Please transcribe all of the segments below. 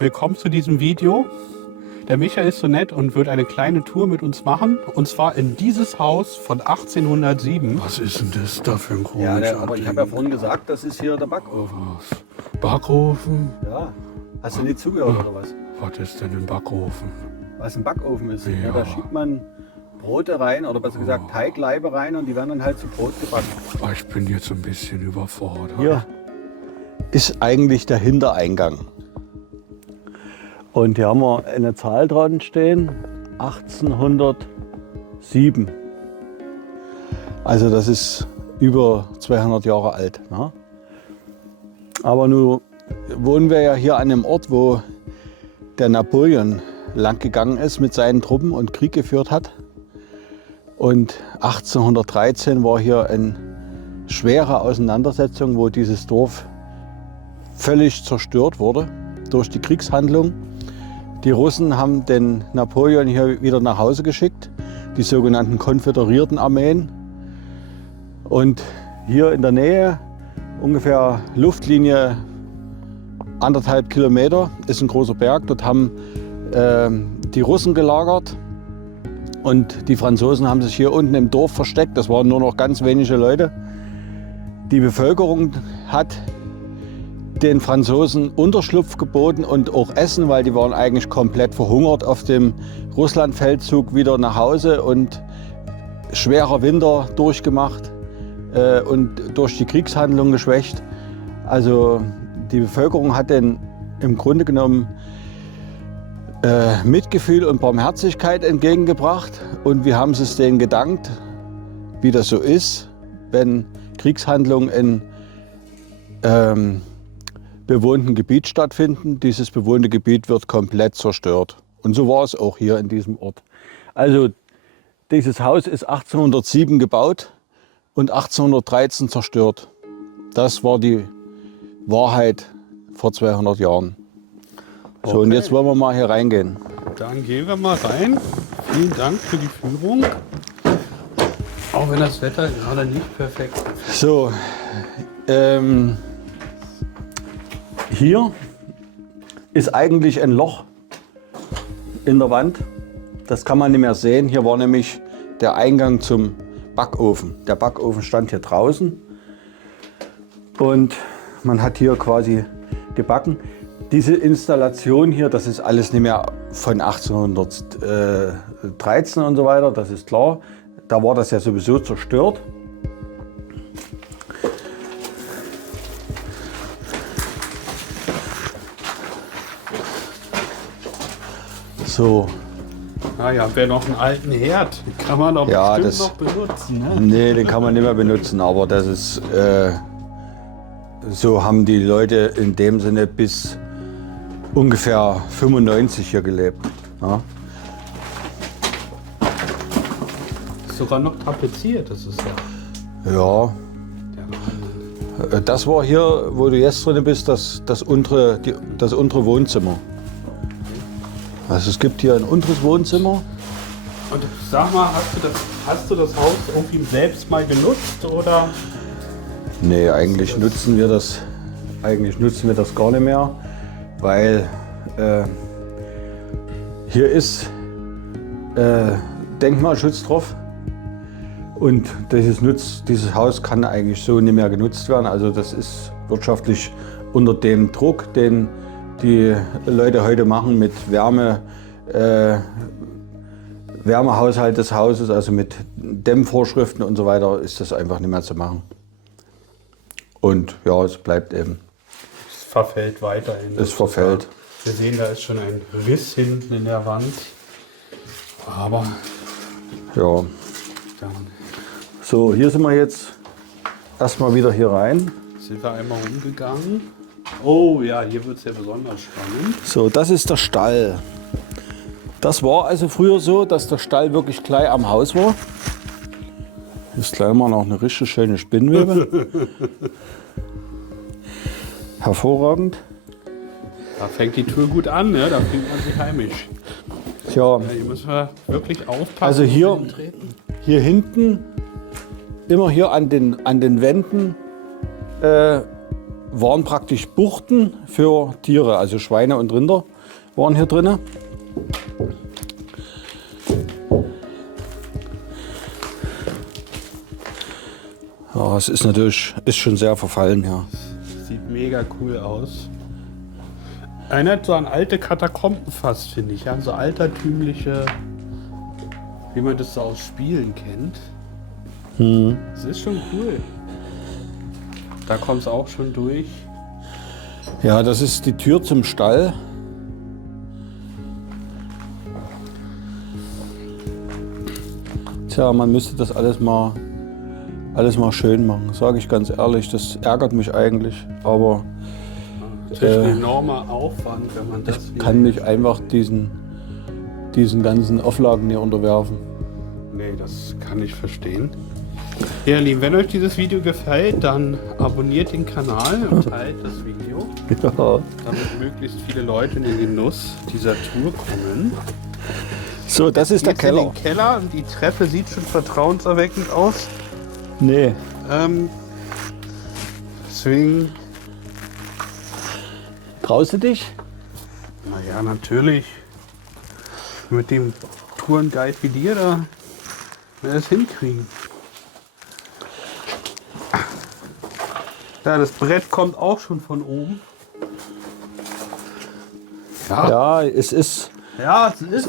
Willkommen zu diesem Video. Der Michael ist so nett und wird eine kleine Tour mit uns machen. Und zwar in dieses Haus von 1807. Was ist denn das da für ein komischer aber ich habe ja vorhin gesagt, das ist hier der Backofen. Backofen? Ja. Hast du nicht zugehört oder was? Was ist denn ein Backofen? Was ein Backofen ist? Ja. Ja, da schiebt man Brote rein oder besser gesagt Teigleibe rein und die werden dann halt zu Brot gebacken. Ich bin jetzt ein bisschen überfordert. Hier ist eigentlich der Hintereingang. Und hier haben wir eine Zahl dran stehen, 1807. Also das ist über 200 Jahre alt. Ne? Aber nun wohnen wir ja hier an einem Ort, wo der Napoleon lang gegangen ist mit seinen Truppen und Krieg geführt hat. Und 1813 war hier eine schwere Auseinandersetzung, wo dieses Dorf völlig zerstört wurde durch die Kriegshandlung. Die Russen haben den Napoleon hier wieder nach Hause geschickt, die sogenannten konföderierten Armeen. Und hier in der Nähe, ungefähr Luftlinie 1,5 Kilometer, ist ein großer Berg. Dort haben die Russen gelagert und die Franzosen haben sich hier unten im Dorf versteckt. Das waren nur noch ganz wenige Leute. Die Bevölkerung hat den Franzosen Unterschlupf geboten und auch Essen, weil die waren eigentlich komplett verhungert auf dem Russlandfeldzug wieder nach Hause und schwerer Winter durchgemacht und durch die Kriegshandlung geschwächt. Also die Bevölkerung hat den im Grunde genommen Mitgefühl und Barmherzigkeit entgegengebracht und wir haben es denen gedankt, wie das so ist, wenn Kriegshandlungen in bewohnten Gebiet stattfinden. Dieses bewohnte Gebiet wird komplett zerstört. Und so war es auch hier in diesem Ort. Also dieses Haus ist 1807 gebaut und 1813 zerstört. Das war die Wahrheit vor 200 Jahren. So, Okay. und jetzt wollen wir mal hier reingehen. Dann gehen wir mal rein. Vielen Dank für die Führung. Auch wenn das Wetter gerade nicht perfekt ist. So, hier ist eigentlich ein Loch in der Wand. Das kann man nicht mehr sehen. Hier war nämlich der Eingang zum Backofen. Der Backofen stand hier draußen und man hat hier quasi gebacken. Diese Installation hier, das ist alles nicht mehr von 1813 und so weiter, das ist klar. Da war das ja sowieso zerstört. So. Naja, wer noch einen alten Herd, den kann man doch Ja, bestimmt das- noch benutzen. Ne? Nee, den kann man nicht mehr benutzen, aber das ist, so haben die Leute in dem Sinne bis ungefähr 95 hier gelebt. Ja. Ist sogar noch tapeziert, das ist ja Ja, der Wahnsinn. das war hier, wo du jetzt drin bist, das untere Wohnzimmer. Also es gibt hier ein unteres Wohnzimmer. Und sag mal, hast du das Haus irgendwie selbst mal genutzt oder? Nee, eigentlich nutzen wir das gar nicht mehr, weil hier ist Denkmalschutz drauf und dieses Haus kann eigentlich so nicht mehr genutzt werden. Also das ist wirtschaftlich unter dem Druck, den die Leute heute machen mit Wärmehaushalt des Hauses, also mit Dämmvorschriften und so weiter, ist das einfach nicht mehr zu machen. Und ja, es bleibt eben. Es verfällt weiterhin. Es verfällt. Wir sehen, da ist schon ein Riss hinten in der Wand. Aber Ja. dann So, hier sind wir jetzt erstmal wieder hier rein. sind wir einmal umgegangen. Oh ja, hier wird es ja besonders spannend. So, das ist der Stall. Das war also früher so, dass der Stall wirklich gleich am Haus war. Hier ist gleich mal noch eine richtig schöne Spinnwebe. Hervorragend. Da fängt die Tür gut an, ne? Da fühlt man sich heimisch. Tja, Ja, hier müssen wir wirklich aufpassen. Also hier- wenn wir treten. hier hinten, immer hier an den Wänden, waren praktisch Buchten für Tiere, also Schweine und Rinder waren hier drin. Ja, es ist natürlich schon sehr verfallen, ja. Sieht mega cool aus. Erinnert so an alte Katakomben fast, finde ich. Ja, so altertümliche, wie man das so aus Spielen kennt. Das ist schon cool. Da kommt es auch schon durch. Ja, das ist die Tür zum Stall. Tja, man müsste das alles mal schön machen, sage ich ganz ehrlich. Das ärgert mich eigentlich, aber Das ist ein enormer Aufwand, wenn man das ich kann mich einfach diesen ganzen Auflagen hier unterwerfen. Nee, das kann ich verstehen. Ja, ihr Lieben, wenn euch dieses Video gefällt, dann abonniert den Kanal und teilt das Video, Ja. damit möglichst viele Leute in den Genuss dieser Tour kommen. So, das ist der Hier Keller. den Keller und die Treppe sieht schon vertrauenserweckend aus. Nee, Deswegen, traust du dich? naja, natürlich. Mit dem Tourenguide wie dir da, wir das hinkriegen. Ja, das Brett kommt auch schon von oben. Ja, es ist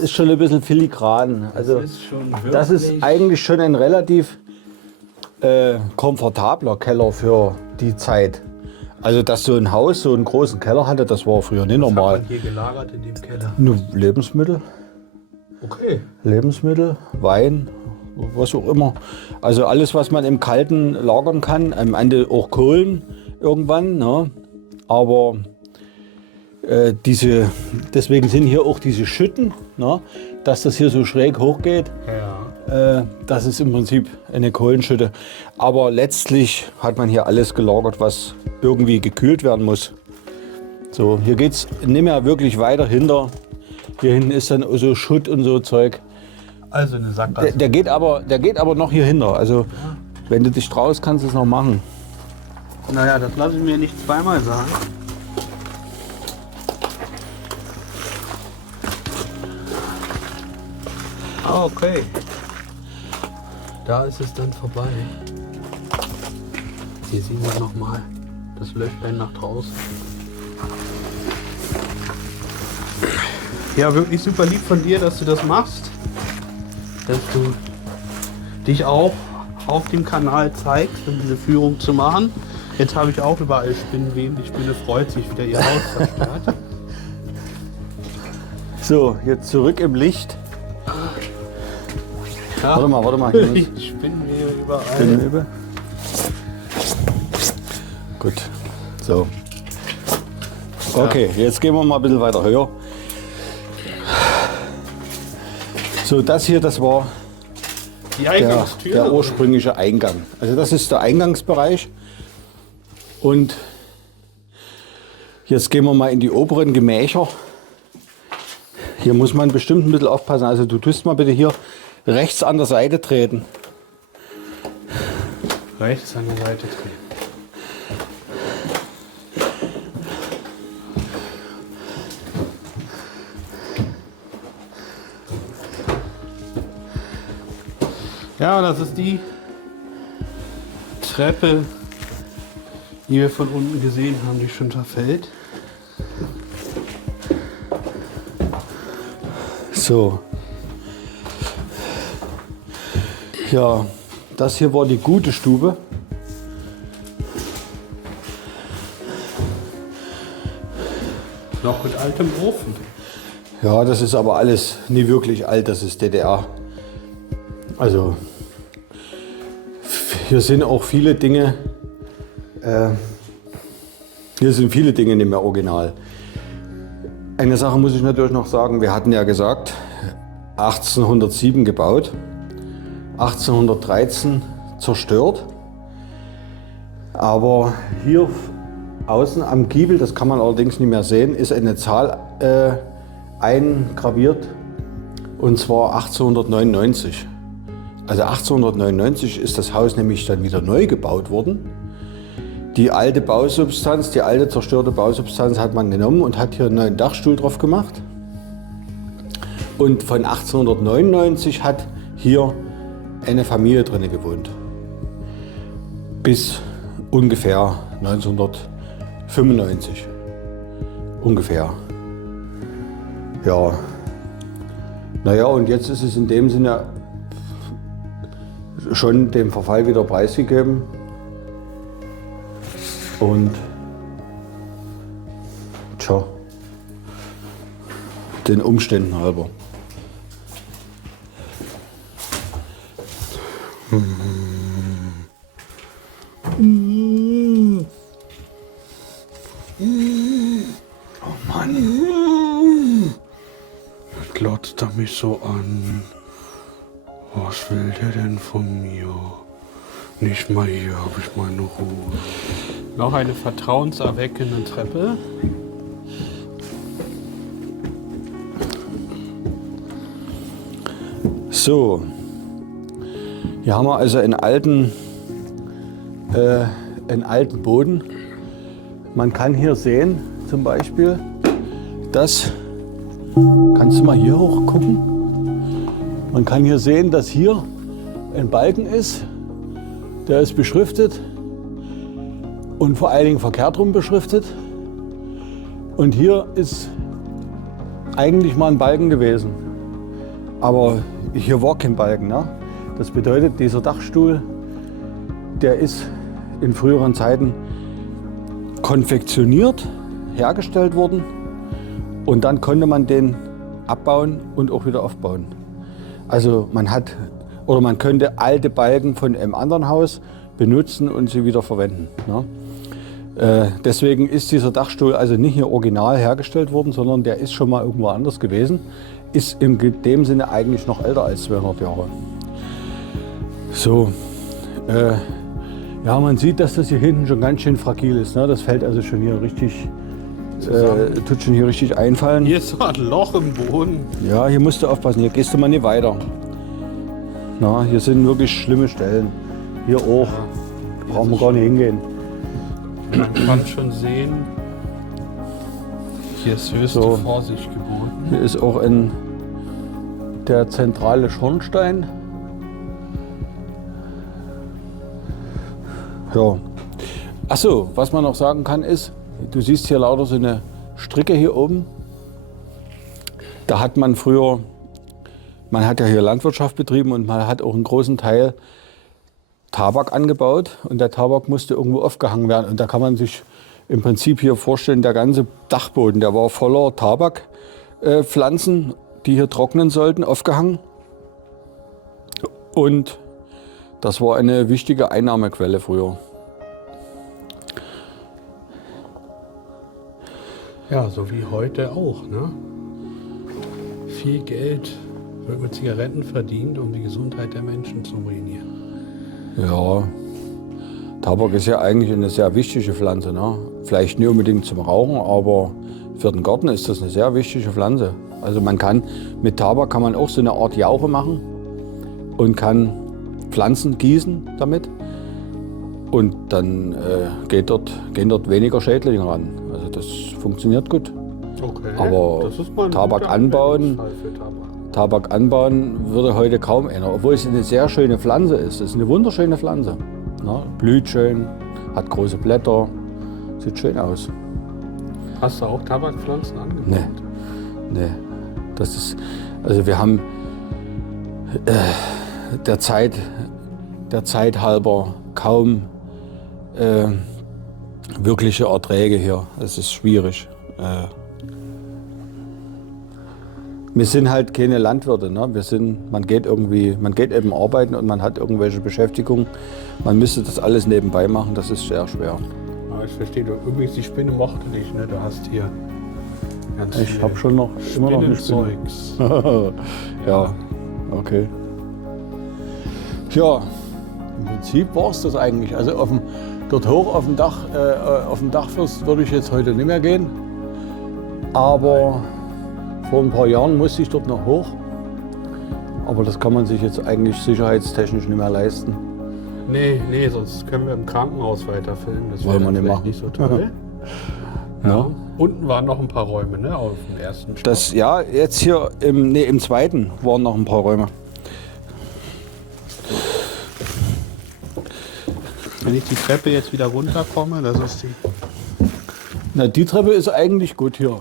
schon ein bisschen filigran. Also ist schon wirklich. das ist eigentlich schon ein relativ komfortabler Keller für die Zeit. Also dass so ein Haus so einen großen Keller hatte, das war früher nicht Was hat normal. man hier gelagert in dem Keller? Nur Lebensmittel, Okay. Wein, was auch immer. Also alles, was man im Kalten lagern kann. Am Ende auch Kohlen irgendwann. Ne? Aber deswegen sind hier auch diese Schütten, ne? Dass das hier so schräg hochgeht. Ja. Das ist im Prinzip eine Kohlenschütte. Aber letztlich hat man hier alles gelagert, was irgendwie gekühlt werden muss. So, hier geht es nicht mehr wirklich weiter hinter. Hier hinten ist dann so Schutt und so Zeug. Also eine Sackgasse. Der geht aber noch hier hinter. Also wenn du dich traust, kannst du es noch machen. Naja, das lasse ich mir nicht zweimal sagen. Ah, okay. Da ist es dann vorbei. Hier sehen wir nochmal das Löchlein nach draußen. Ja, wirklich super lieb von dir, dass du das machst. Dass du dich auch auf dem Kanal zeigst, um diese Führung zu machen. Jetzt habe ich auch überall Spinnenweben. Die Spinne freut sich, wieder ihr Haus zerstört. So, jetzt zurück im Licht. Ja, Warte mal. Hier die Spinnenwebe überall. Spinnenwebe. Gut. So. Okay, jetzt gehen wir mal ein bisschen weiter höher. So, das hier, das war Die Eingangstür. der ursprüngliche Eingang. Also das ist der Eingangsbereich. Und jetzt gehen wir mal in die oberen Gemächer. Hier muss man bestimmt ein bisschen aufpassen. Also du tust mal bitte hier rechts an der Seite treten. Rechts an der Seite drehen. Ja, das ist die Treppe, die wir von unten gesehen haben, die schon verfällt. So. Ja, das hier war die gute Stube. Noch mit altem Ofen. Ja, das ist aber alles nie wirklich alt, das ist DDR. Also hier sind auch viele Dinge, nicht mehr original. Eine Sache muss ich natürlich noch sagen, wir hatten ja gesagt, 1807 gebaut, 1813 zerstört. Aber hier außen am Giebel, das kann man allerdings nicht mehr sehen, ist eine Zahl eingraviert, und zwar 1899. Also 1899 ist das Haus nämlich dann wieder neu gebaut worden. Die alte Bausubstanz, die alte zerstörte Bausubstanz hat man genommen und hat hier einen neuen Dachstuhl drauf gemacht. Und von 1899 hat hier eine Familie drin gewohnt. Bis ungefähr 1995. Ungefähr. Ja. Naja, und jetzt ist es in dem Sinne schon dem Verfall wieder preisgegeben. Und tja, den Umständen halber. Oh Mann. Jetzt glotzt er mich so an. Was will der denn von mir? Nicht mal hier habe ich meine Ruhe. Noch eine vertrauenserweckende Treppe. So, hier haben wir also einen alten Boden. Man kann hier sehen, zum Beispiel, dass, kannst du mal hier hoch gucken? Man kann hier sehen, dass hier ein Balken ist, der ist beschriftet und vor allen Dingen verkehrt rum beschriftet. Und hier ist eigentlich mal ein Balken gewesen, aber hier war kein Balken. Ne? Das bedeutet, dieser Dachstuhl, der ist in früheren Zeiten konfektioniert, hergestellt worden und dann konnte man den abbauen und auch wieder aufbauen. Also man könnte alte Balken von einem anderen Haus benutzen und sie wieder verwenden. Ne? Deswegen ist dieser Dachstuhl also nicht hier original hergestellt worden, sondern der ist schon mal irgendwo anders gewesen. Ist in dem Sinne eigentlich noch älter als 200 Jahre. So, ja, man sieht, dass das hier hinten schon ganz schön fragil ist. Ne? Das fällt also schon hier richtig, tut schon hier richtig einfallen. Hier ist so ein Loch im Boden. Ja, hier musst du aufpassen, hier gehst du mal nicht weiter. Na, hier sind wirklich schlimme Stellen. Hier auch, brauchen wir gar nicht hingehen. Man kann schon sehen, hier ist höchste So. Vorsicht geboten. Hier ist auch der zentrale Schornstein. Ja. Achso, was man noch sagen kann ist, du siehst hier lauter so eine Stricke hier oben. Da hat man früher, man hat ja hier Landwirtschaft betrieben und man hat auch einen großen Teil Tabak angebaut und der Tabak musste irgendwo aufgehangen werden. Und da kann man sich im Prinzip hier vorstellen, der ganze Dachboden, der war voller Tabakpflanzen, die hier trocknen sollten, aufgehangen. Und das war eine wichtige Einnahmequelle früher. Ja, so wie heute auch. Ne? Viel Geld wird mit Zigaretten verdient, um die Gesundheit der Menschen zu ruinieren. Ja, Tabak ist ja eigentlich eine sehr wichtige Pflanze. Ne? Vielleicht nicht unbedingt zum Rauchen, aber für den Garten ist das eine sehr wichtige Pflanze. Also mit Tabak kann man auch so eine Art Jauche machen und kann Pflanzen gießen damit. Und dann gehen dort weniger Schädlinge ran. Also das funktioniert gut. Okay. Aber das ist mal ein Tabak guter anbauen, Anwendungsfall für Tabak. Tabak anbauen würde heute kaum einer, obwohl es eine sehr schöne Pflanze ist. Es ist eine wunderschöne Pflanze. Ne? Blüht schön, hat große Blätter, sieht schön aus. Hast du auch Tabakpflanzen angebaut? Nee. Das ist, also wir haben der Zeit halber kaum wirkliche Erträge hier. Es ist schwierig. Wir sind halt keine Landwirte. Ne? Man geht eben arbeiten und man hat irgendwelche Beschäftigungen. Man müsste das alles nebenbei machen, das ist sehr schwer. Ja, ich verstehe. Übrigens, die Spinne mochte dich. Ne? Du hast hier ganz Ich viel habe schon immer noch eine Spinne. Spinnenzeugs. Ja, okay. Ja, im Prinzip war es das eigentlich. Also dort hoch auf dem Dachfirst würde ich jetzt heute nicht mehr gehen. Aber vor ein paar Jahren musste ich dort noch hoch. Aber das kann man sich jetzt eigentlich sicherheitstechnisch nicht mehr leisten. Nee, sonst können wir im Krankenhaus weiterfilmen. Das Wollen wäre wir nicht vielleicht machen. nicht so toll. Ja. Unten waren noch ein paar Räume, ne? Auf dem ersten Stock. Das, ja, jetzt hier im zweiten waren noch ein paar Räume. Wenn ich die Treppe jetzt wieder runterkomme, das ist die. Na, die Treppe ist eigentlich gut hier.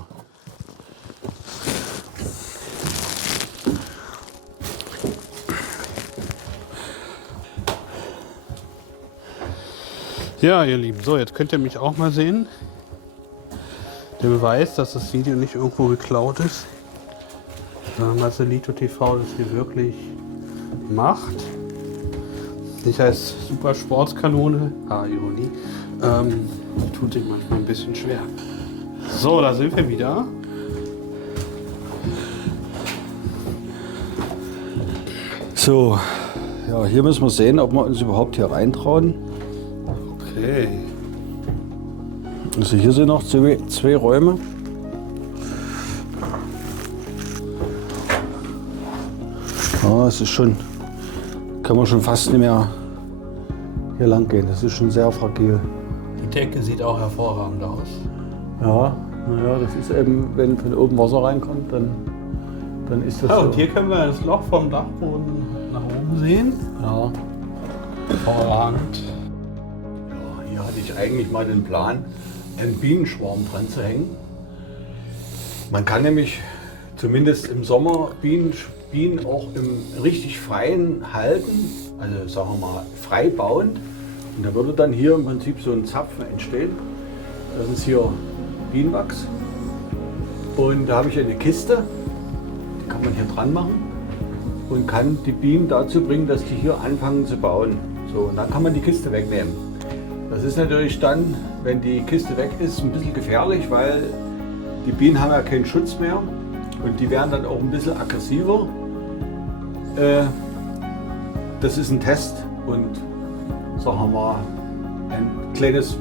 Ja, ihr Lieben, so, jetzt könnt ihr mich auch mal sehen. Der Beweis, dass das Video nicht irgendwo geklaut ist, sondern Marcelito TV das hier wirklich macht. Ich als Super Sportskanone, Ironie, tut sich manchmal ein bisschen schwer. So, da sind wir wieder. So, ja, hier müssen wir sehen, ob wir uns überhaupt hier reintrauen. Okay. Also hier sind noch zwei Räume. Ja, es ist schon, kann man schon fast nicht mehr hier lang gehen. Das ist schon sehr fragil. Die Decke sieht auch hervorragend aus. Ja, naja, das ist eben, wenn von oben Wasser reinkommt, dann ist das Ja, so. und hier können wir das Loch vom Dachboden nach oben sehen. Ja. Hervorragend. Ja, hier hatte ich eigentlich mal den Plan, einen Bienenschwarm dran zu hängen. Man kann nämlich zumindest im Sommer Bienen auch im richtig freien halten, also sagen wir mal frei bauend. Und da würde dann hier im Prinzip so ein Zapfen entstehen. Das ist hier Bienenwachs. Und da habe ich eine Kiste, die kann man hier dran machen und kann die Bienen dazu bringen, dass die hier anfangen zu bauen. So, und dann kann man die Kiste wegnehmen. Das ist natürlich dann, wenn die Kiste weg ist, ein bisschen gefährlich, weil die Bienen haben ja keinen Schutz mehr und die werden dann auch ein bisschen aggressiver. Das ist ein Test und sagen wir mal ein kleines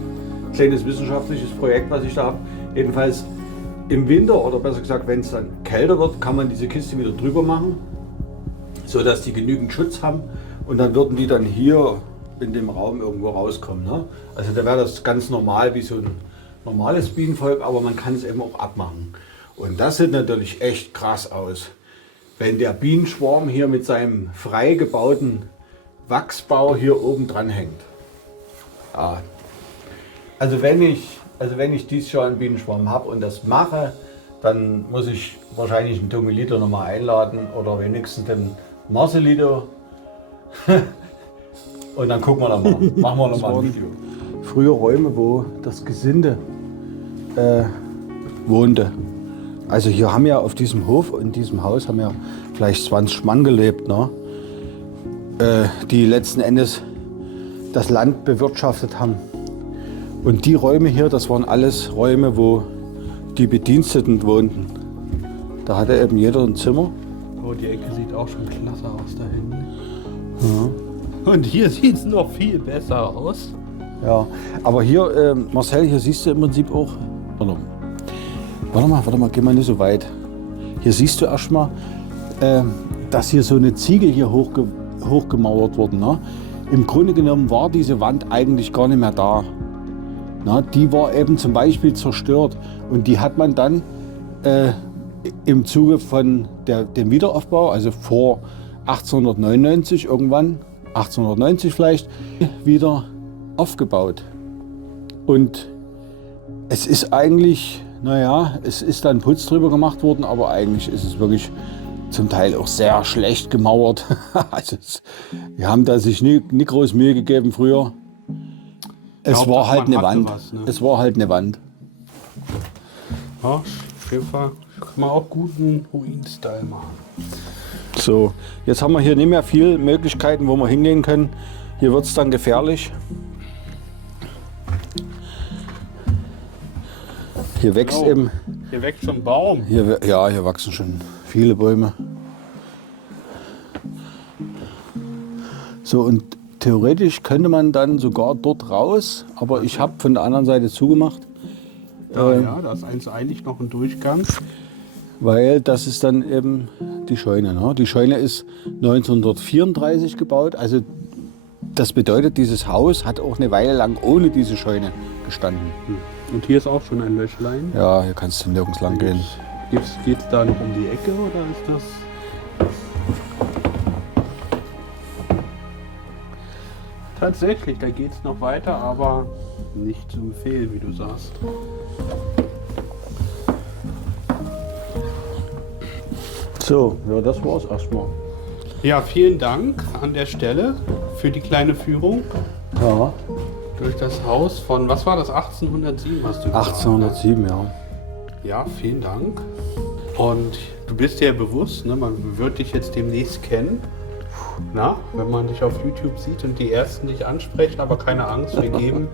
wissenschaftliches Projekt, was ich da habe. Jedenfalls im Winter oder besser gesagt, wenn es dann kälter wird, kann man diese Kiste wieder drüber machen, so dass die genügend Schutz haben und dann würden die dann hier in dem Raum irgendwo rauskommen. Ne? Also da wäre das ganz normal wie so ein normales Bienenvolk, aber man kann es eben auch abmachen. Und das sieht natürlich echt krass aus. Wenn der Bienenschwarm hier mit seinem frei gebauten Wachsbau hier oben dran hängt. Ja. Also wenn ich dieses Jahr einen Bienenschwarm habe und das mache, dann muss ich wahrscheinlich einen Tomilito nochmal einladen oder wenigstens den Marcelito. Und dann gucken wir nochmal, machen wir nochmal ein Video. Früher Räume, wo das Gesinde wohnte. Also hier haben ja auf diesem Hof, in diesem Haus haben ja vielleicht 20 Mann gelebt, ne? Die letzten Endes das Land bewirtschaftet haben. Und die Räume hier, das waren alles Räume, wo die Bediensteten wohnten. Da hatte eben jeder ein Zimmer. Oh, die Ecke sieht auch schon klasse aus da hinten. Ja. Und hier sieht es noch viel besser aus. Ja, aber hier, Marcel, hier siehst du im Prinzip auch. Warte mal, geh mal nicht so weit. Hier siehst du erstmal, dass hier so eine Ziegel hier hochgemauert wurde. Ne? Im Grunde genommen war diese Wand eigentlich gar nicht mehr da. Na, die war eben zum Beispiel zerstört und die hat man dann im Zuge von dem Wiederaufbau, also vor 1899 irgendwann, 1890 vielleicht, wieder aufgebaut. Und es ist eigentlich, naja, es ist dann Putz drüber gemacht worden, aber eigentlich ist es wirklich zum Teil auch sehr schlecht gemauert. Also wir haben da sich nie groß Mühe gegeben früher. Es war halt eine Wand. Was, ne? Es war halt eine Wand. Ja, auf jeden Fall kann man auch guten Ruin-Style machen. So, jetzt haben wir hier nicht mehr viele Möglichkeiten, wo wir hingehen können. Hier wird es dann gefährlich. Hier wächst eben. Hier wächst schon ein Baum. Hier wachsen schon viele Bäume. So, und theoretisch könnte man dann sogar dort raus, aber ich habe von der anderen Seite zugemacht. Ja, da ist eigentlich noch ein Durchgang. Weil das ist dann eben die Scheune. Ne? Die Scheune ist 1934 gebaut, also das bedeutet, dieses Haus hat auch eine Weile lang ohne diese Scheune gestanden. Und hier ist auch schon ein Löchlein. Ja, hier kannst du nirgends lang gehen. Geht's da noch um die Ecke oder ist das... Tatsächlich, da geht's noch weiter, aber nicht zu empfehlen, wie du sagst. So, ja, das war's erstmal. Ja, vielen Dank an der Stelle für die kleine Führung Ja, durch das Haus von, was war das, 1807 hast du gesagt? 1807, ja. Ja, vielen Dank. Und du bist dir bewusst, ne, man wird dich jetzt demnächst kennen. Na, wenn man dich auf YouTube sieht und die Ersten dich ansprechen, aber keine Angst, wir geben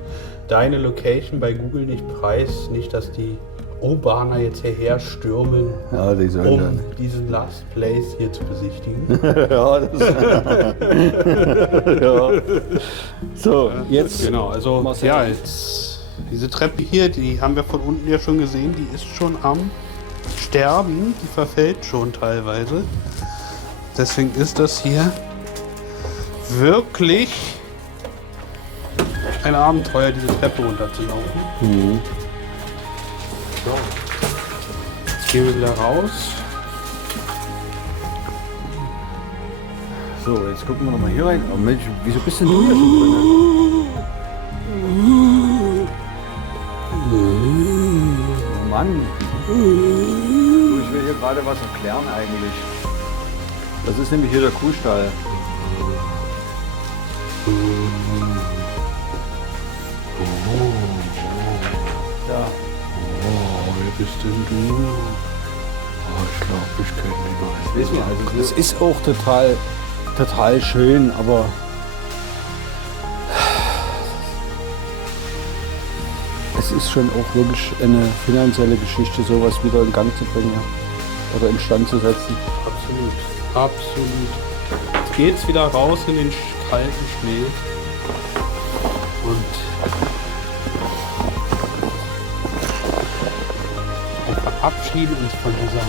deine Location bei Google nicht preis. Nicht, dass die Urbaner jetzt hierher stürmen, Ja, die sollen um dann. diesen Last Place hier zu besichtigen. Ja, ja. So, jetzt. Genau, also Marcel. ja, jetzt diese Treppe hier, die haben wir von unten ja schon gesehen, die ist schon am Sterben, die verfällt schon teilweise. Deswegen ist das hier wirklich ein Abenteuer, diese Treppe runterzulaufen. Mhm. So. Jetzt gehen wir wieder raus. So, jetzt gucken wir noch mal hier rein. Oh Mensch, wieso bist denn du hier schon drin? Oh Mann. Du, ich will hier gerade was erklären eigentlich. Das ist nämlich hier der Kuhstall. Ja. Oh, wer bist denn du? Oh, ich glaube, ich kenne dich. Wissen wir, also es ist auch total schön, aber es ist schon auch wirklich eine finanzielle Geschichte, sowas wieder in Gang zu bringen oder instand zu setzen. Absolut, absolut. Jetzt geht's wieder raus in den kalten Schnee. Und wir verabschieden uns von dieser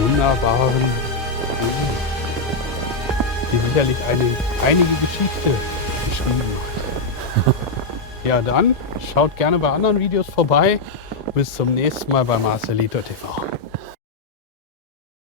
wunderbaren, die sicherlich einige Geschichte geschrieben hat. Ja, dann schaut gerne bei anderen Videos vorbei. Bis zum nächsten Mal bei Marcelito TV.